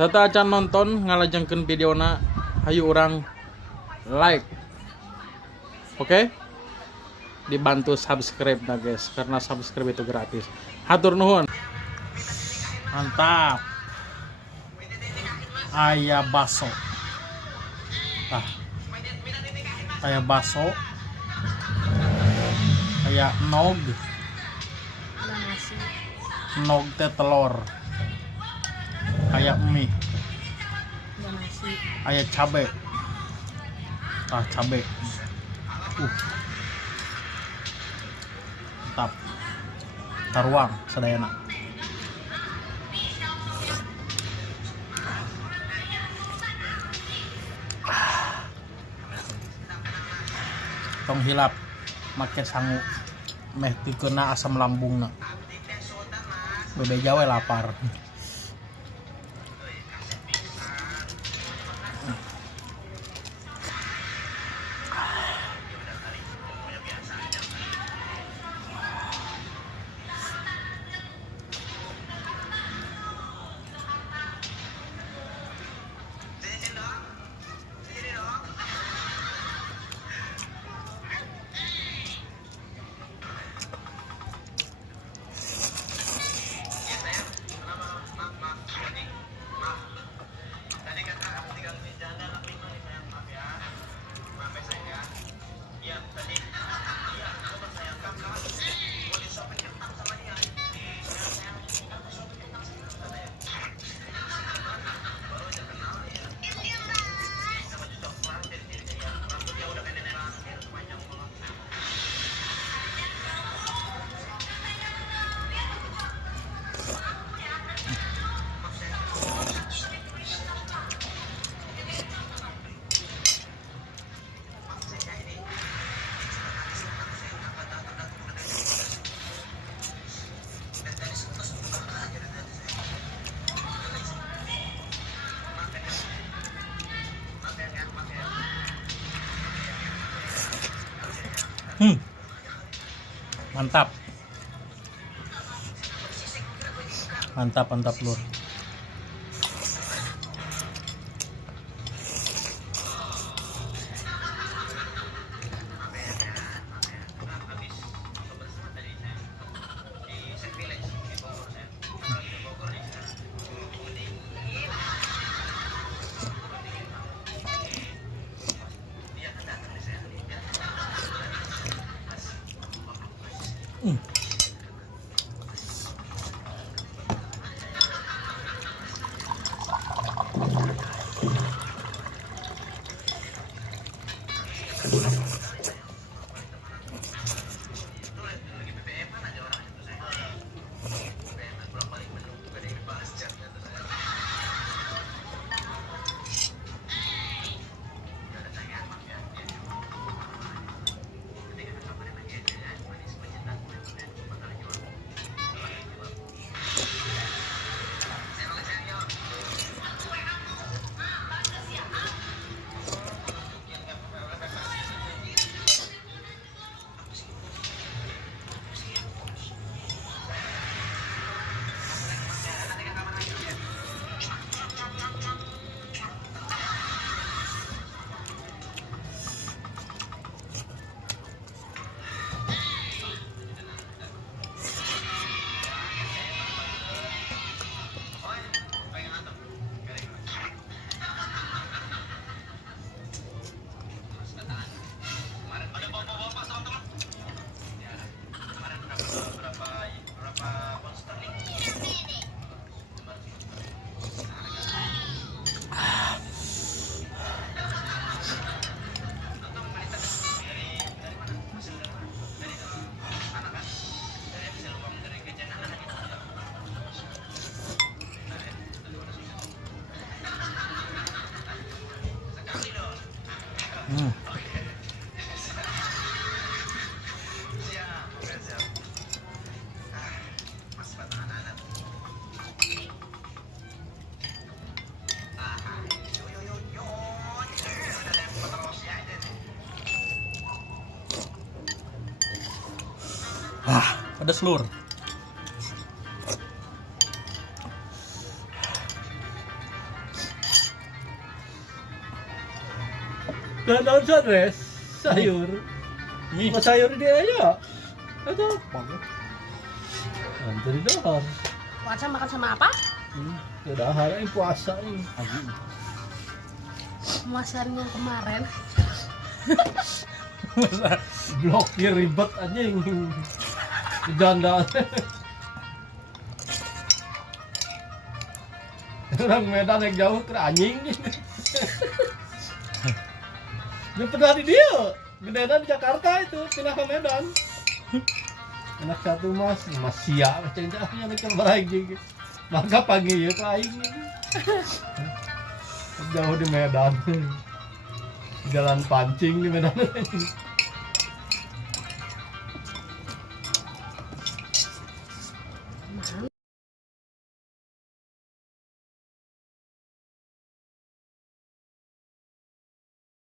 serta acan nonton ngalajengkeun videona hayu urang like. Oke? Dibantu subscribe nah guys, karena subscribe itu gratis. Hatur nuhun. Mantap. Aya baso. Aya baso. Aya nog. Nog teh telur. Aya mie. Aya cabe. Cabe. Mantap. Taruang sadayana. Tong hilap make sangu meh pikeuna asam lambungna. Bebeja we lapar. Mantap. Mantap lur. Pedas lur. daun sadres, sayur. Mie. Mas sayur dia aja. Ada apa? Antri dahar. Puasa makan sama apa? Dahar ini puasa ini. Puasanya kemarin. Blokir ribet anjing. Janda. Orang Medan yang jauh ke anjing. Dia pernah di dia. Gedean di Jakarta itu pindah ke Medan. Anak satu mas siap macam-macamnya macam lagi. Maka pagi ya ke aing. Jauh di Medan. Jalan pancing di Medan.